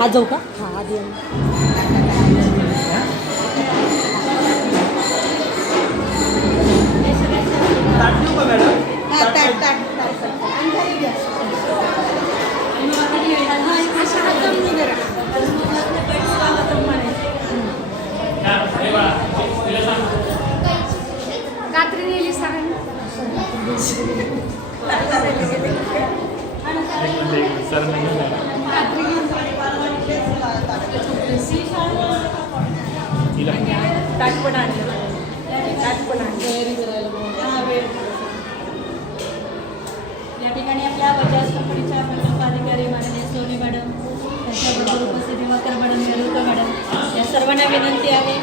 हा जाऊ का? हा आधी ताट पण आणलं. ताट पण आणलं. बजाज कंपनीच्या प्रकल्प अधिकारी माननीय सोनी मॅडम त्यांच्याबरोबर उपस्थित दिवाकर मॅडम मेलुका मॅडम या सर्वांना विनंती आहे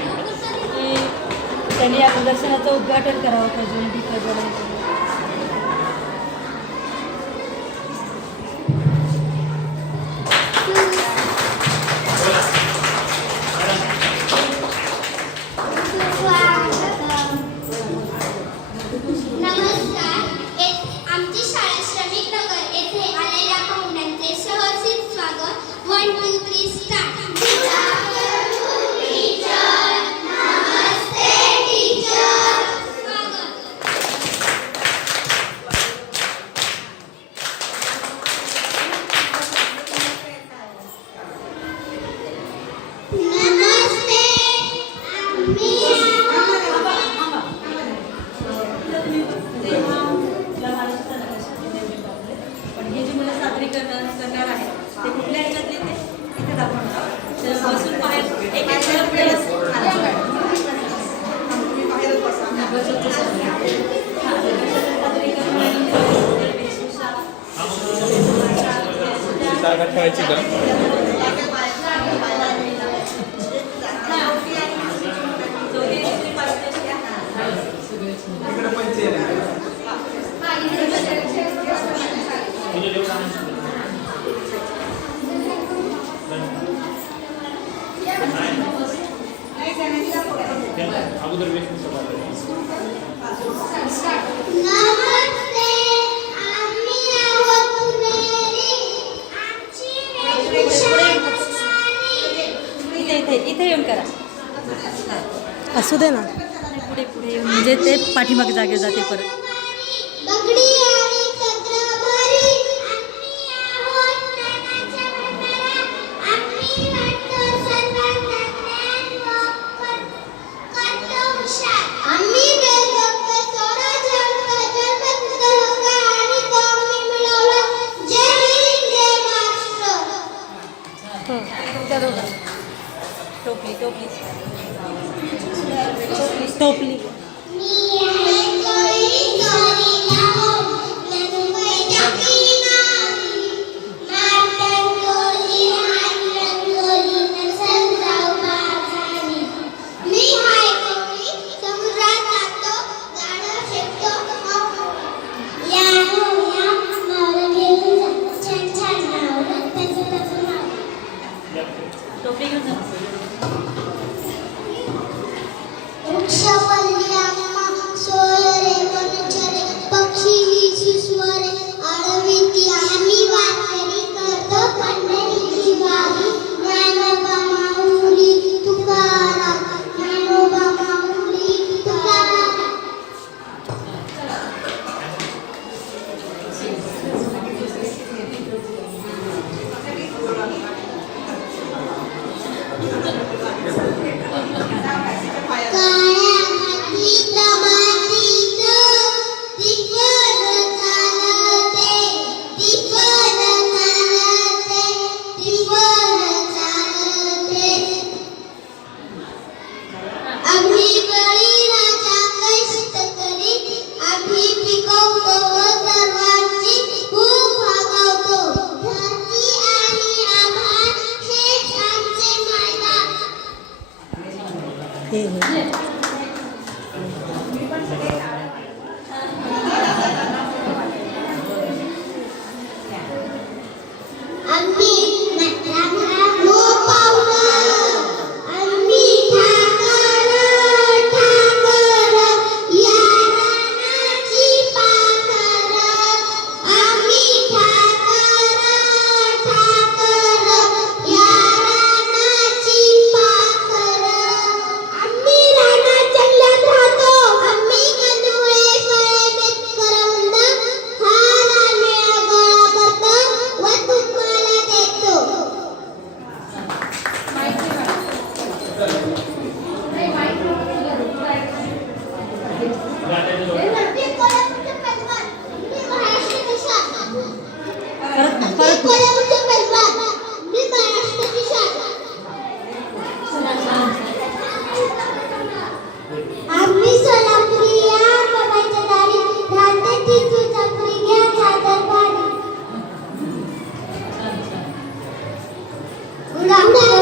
की त्यांनी या प्रदर्शनाचं उद्घाटन करावं प्रज्वलित प्रज्वलन मुलं सादरीकरण करणार आहेत ते कुठल्या ह्याच्यातले ते इथे दाखवणार तर बसून बाहेर एक एक जण पुढे बस. अगोदर वेशभूषा नऊवारी. इथे येऊन करा असू दे ना. पुढे पुढे. म्हणजे ते पाठीमागे जागे जाते परत. Topli, topli. Topli. हे हे आम्ही पाणी गुलाब